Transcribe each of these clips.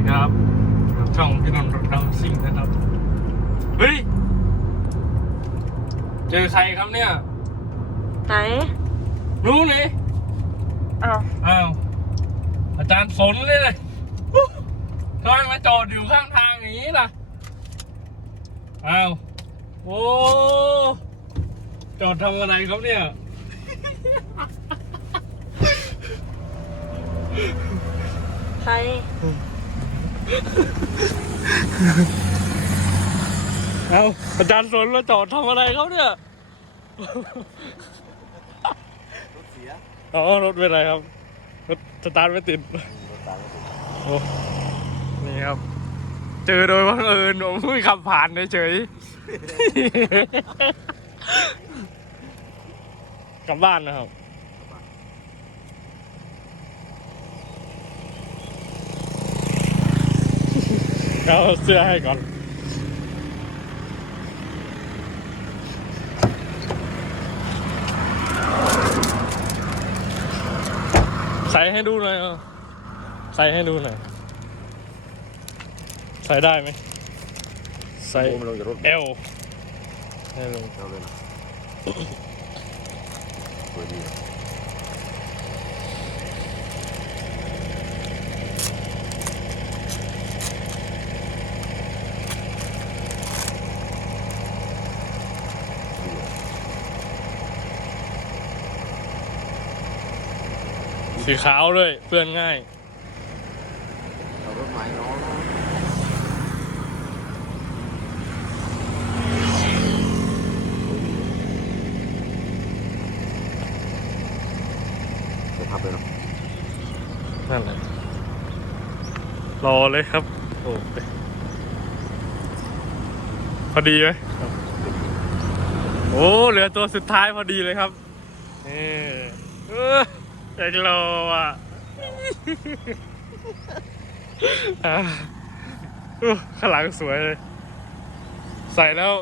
ดีครับ ช่องพี่นนท์รถดำซิ่งนะครับ เฮ้ย เจอใครครับเนี่ย ไหน รู้เลยอ้าว อ้าว อาจารย์สนเลยเลยทำไมมาจอดอยู่ข้างทางอย่างนี้ล่ะ อ้าว โอ้ จอดทำอะไรครับเนี่ย ใคร เอาอาจารย์สนมาจอดทำอะไรเขาเนี่ยเสียอ๋อ รถเป็นไรครับ รถสตาร์ทไม่ติดโอ้นี่ครับ เจอโดยบังเอิญผมเพิ่งขับผ่านเฉยๆ กลับบ้านนะครับ เอาเสื้อให้ก่อนใส่ให้ดูหน่อยเออใส่ให้ดูหน่อย ใส่ได้ไหม ใส่โอ้มันลงจากรถเอลให้ลงเอาเลยนะสวยดี สีขาวด้วยเปื้อนง่ายเอารถใหม่เนาะจะทับเลยเนาะนั่นแหละรอเลยครับ โอ้ยพอดีไหมโอ้เหลือตัวสุดท้ายพอดีเลยครับนี่เออเอ กโลอะอะอู้ข้างหลังสวยเลย ใส่แล้ว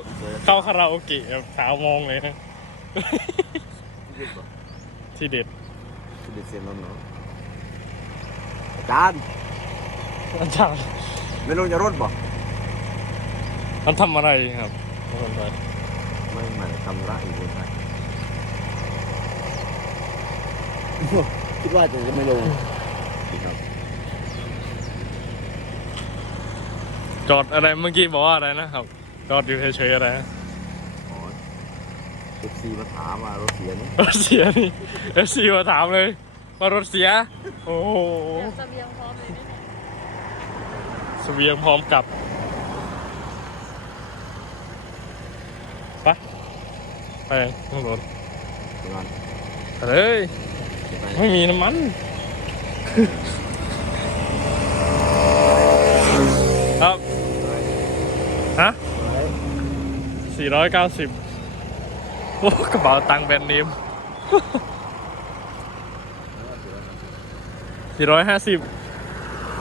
เข้าคาราโอเกะแบบสาวมองเลยนะยืดป่ะที่เด็ดที่ดิเซนนนเนาะอาจารย์อาจารย์ไม่ลงจากรถป่ะมันทำอะไรครับ มันทำอะไรไม่ไม่ทำระอีกคนไทย คิดว่าจะไม่ลงดีครับ จอดอะไรเมื่อกี้บอกว่าอะไรนะครับ จอดอยู่เฉยๆอะไรนะอ๋อเอฟซีมาถามว่ารถเสียนี่รถเสียนี่เอฟซีมาถามเลยว่ารถเสีย โอ้โหเตรียมเสบียงพร้อมเลยเนี่ยเสบียงพร้อมกลับไปไปข้างบนประมาณไปเลย ไม่มีน้ำมัน ครับ ฮะ490โอ้กระเป๋าตังค์แบรนด์เนม450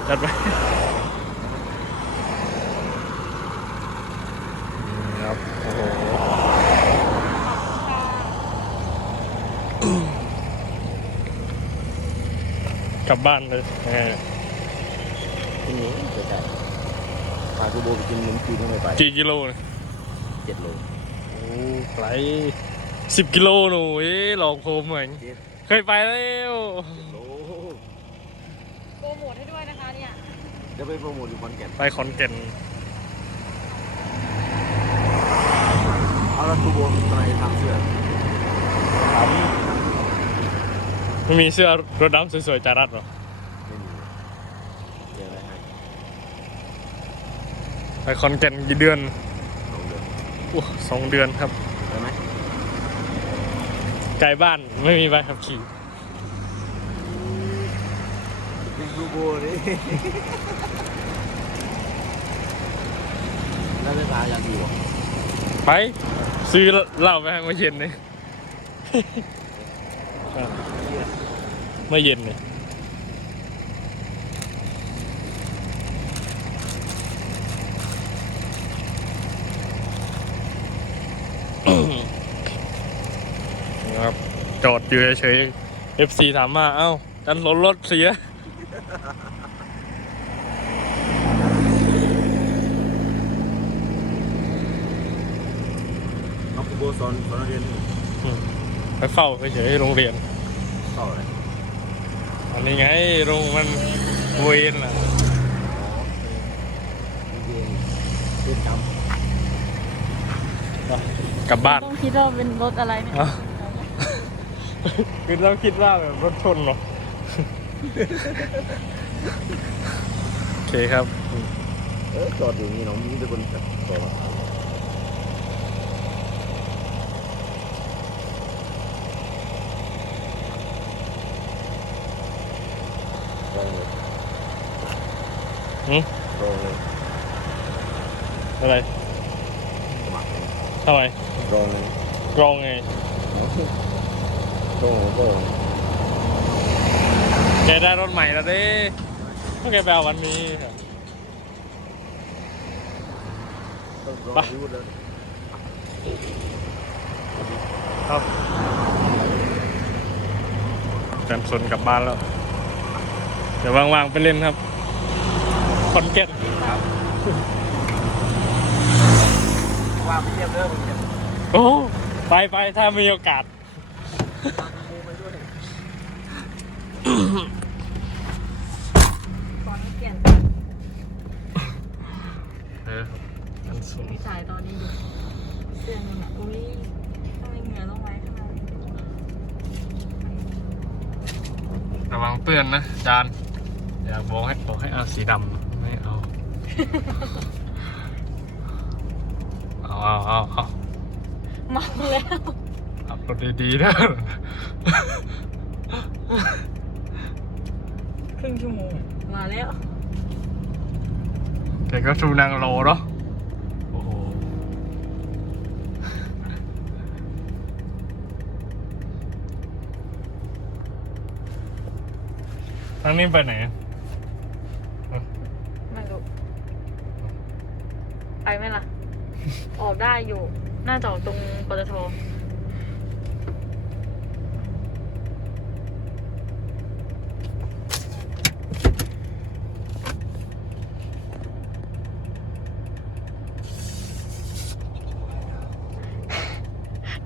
จัดไปครับ โอ้โห กลับบ้านเลยยังไงที่นี่จะใช่พาคุณโบไปกินน้ำจีนก็ไม่ไปกี่กิโลเนี่ยเจ็ดโลโอ้ไกลสิบกิโลหนูเอ้ยหลอกผมเหมือนเจ็ดเคยไปแล้วโลโปรโมทให้ด้วยนะคะเนี่ย จะไปโปรโมทอยู่ขอนแก่นไปขอนแก่นเอาแล้วคุณโบทำไมทำเสื้อ ไม่มีเสื้อรถดำสวยๆจารัดหรอ ไม่มีเจออะไรให้ไปขอนแก่นกี่เดือนลองเดินอู้สองเดือนครับไปไหมไกลบ้านไม่มีใบขับขี่ยิงคุณโบดิแล้วเวลาอยากอยู่อะไป ซื้อเหล้าไปให้เมื่อเย็นเลย เมื่อเย็นเนี่ยครับ จอดอยู่เฉยเอฟซีถามมา เอ้าดันรถรถเสียเอาครูโบสอนสอนเรียนไปเฝ้าเฉยๆโรงเรียนเฝ้าเลย อันนี้ไงโรงมันเวนอะเรียนเรียนจกลับบ้านต้องคิดว่าเป็นรถอะไรเนี่ยอะคือต้องคิดว่าแบบรถชนเหรอ โอเคครับำเออจอดอยู่นี่เนาะมีแต่คนขับต่อมาตรงเลย หืมตรงเลยอะไรสมัครเลยทำไมตรงเลยกรองไงตรงตรงแกได้รถใหม่แล้วเด้เมื่อแกไปเอาวันนี้ครับตรงไปรู้เลยครับแจมสนกลับบ้านแล้ว เดี๋ยวว่างๆไปเล่นครับค อนเก็ตว่าไปเทียบเด้อไปเทียบโอ้ไปไปถ้ามีโอกาสตอนนี้เปลี่ยนเอออันสูงมีสายตอนนี้อยู่เสื้อมันอะอุ้ยทำไมเหงื่อต้องไว้ขนาดนี้ระวังเปื้อนนะจานอยากบอกให้บอกให้เอาสีดำไม่เอา เอาเอาเอาเอาเมาแล้วขับรถดีๆนะครึ่งชั่วโมงมาแล้วแกก็ชูนางโลเนาะโอ้โหทางนี้ไปไหนอะ ไม่รู้ ไปไหมล่ะ ออกได้อยู่น่าจะออกตรงปตท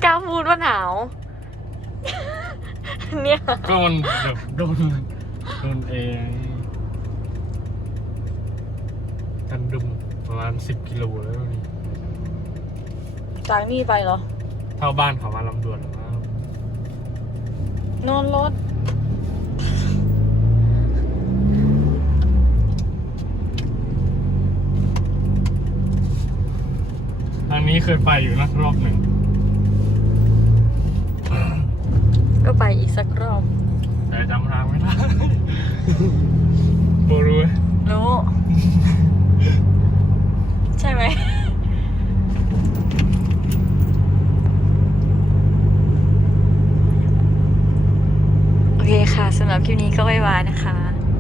กล้าพูดว่าหนาว เนี่ย ก็มันแบบโดนโดนเองกันดุม ประมาณสิบกิโลแล้วนี่จากนี่ไปเหรอ เท่าบ้านเขามาลำดวนหรือว่านอนรถ ทางนี้เคยไปอยู่นะรอบหนึ่ง ก็ไปอีกสักรอบ แต่จำทางไม่ได้ โบรู้ไหมรู้ ใช่ไหม โอเคค่ะสำหรับคลิปนี้ก็ไว้วายนะคะ